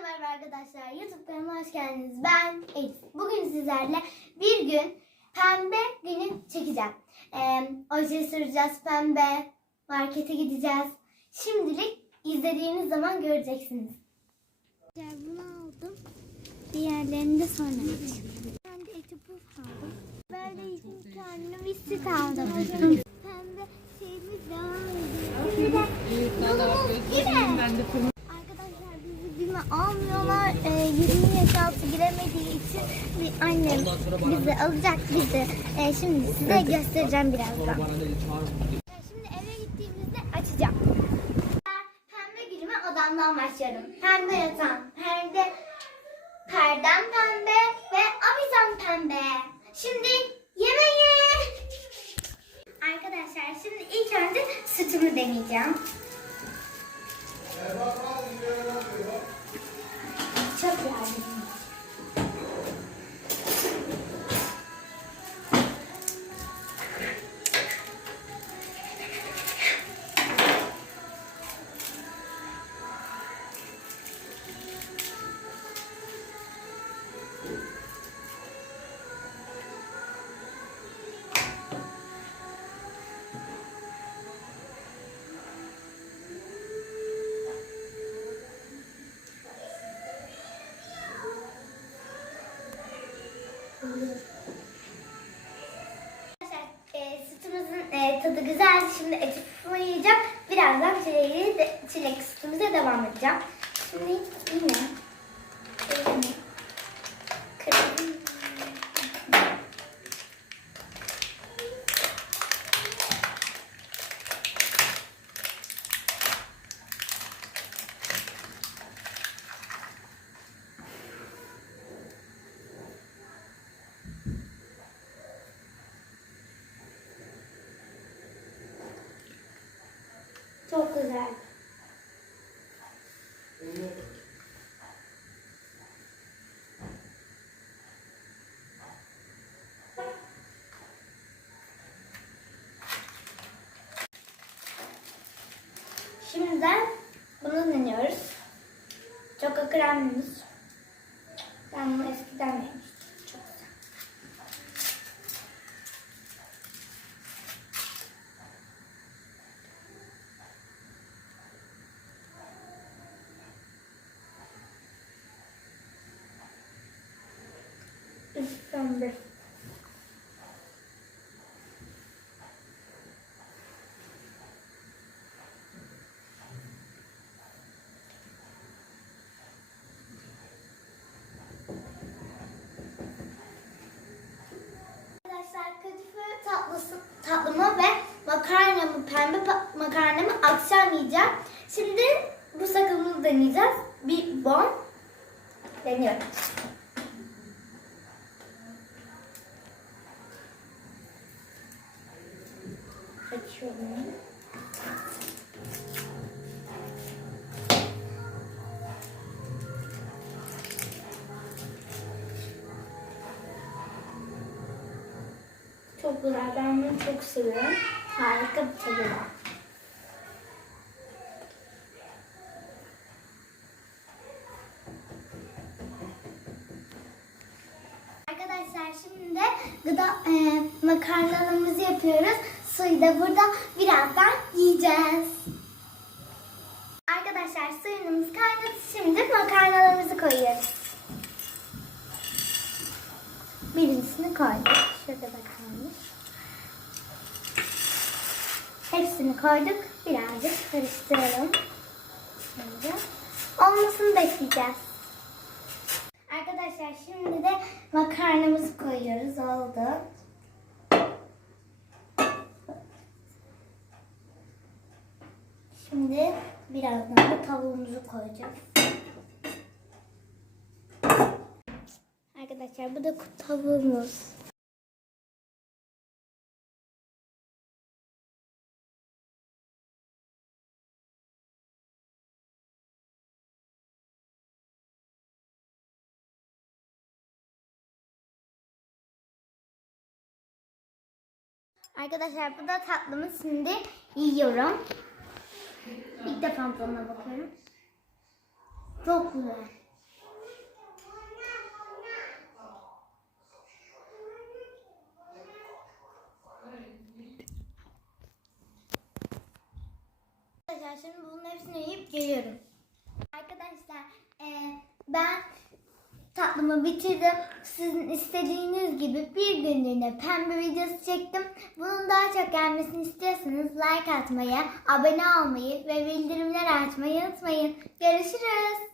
Merhaba arkadaşlar, YouTube kanalıma hoş geldiniz. Ben Elif. Bugün sizlerle bir gün pembe günü çekeceğim. Ee, oje süreceğiz pembe, markete gideceğiz. Şimdilik izlediğiniz zaman göreceksiniz. Bunu aldım. Diğerlerini de sonra açayım. Ben de eti puf aldım. Böyle iki tane bisküvit aldım. Pembe şeyimiz devam ediyor. Şimdi de. Ben de fırın Arkadaşlar bizi bilme almıyorlar. Ee, 20 yaş altı giremediği için bir annem bizi alacak bizi. Ee, şimdi size göstereceğim birazdan. Ee, Şimdi eve gittiğimizde açacağım. Pembe gülüme odamdan başlıyorum. Pembe yatağım, perde, perdem pembe ve avizem pembe. Şimdi yemeğe. Arkadaşlar şimdi ilk önce sütümü deneyeceğim. E, sütümüzün e, tadı güzel. Şimdi eti yiyeceğim. Birazdan çileği de, çilek sütümüze devam edeceğim. Şimdi yine elimi kırayım. Çok güzel. Şimdiden bunu deniyoruz. Çok kremimiz. Ben bunu eskiden yemiştim. Pembe. Tatlısı, tatlımı ve makarnamı, pembe makarnamı akşam yiyeceğim. Şimdi bu sakızını deneyeceğiz. Bir bon deniyorum. Çok güzel. Ben bunu çok seviyorum. Harika bir tadı var. Arkadaşlar şimdi de gıda e, makarnamızı yapıyoruz. Suyu da burada birazdan yiyeceğiz. Arkadaşlar suyumuz kaynadı. Şimdi makarnalarımızı koyuyoruz. Birincisini koyduk. Şurada bakalım. Hepsini koyduk. Birazcık karıştıralım. Şimdi olmasını bekleyeceğiz. Arkadaşlar şimdi de Şimdi birazdan da tavuğumuzu koyacağız. Arkadaşlar bu da tavuğumuz. Arkadaşlar bu da tatlımız şimdi yiyorum. İlk defa balona bakıyorum. Çok güzel. Arkadaşlar şimdi bunun hepsini yiyip geliyorum. Arkadaşlar e, ben tatlımı bitirdim. Sizin istediğiniz gibi bir günlüğüne pembe videosu çektim. Bunun daha çok gelmesini istiyorsanız like atmayı, abone olmayı ve bildirimleri açmayı unutmayın. Görüşürüz.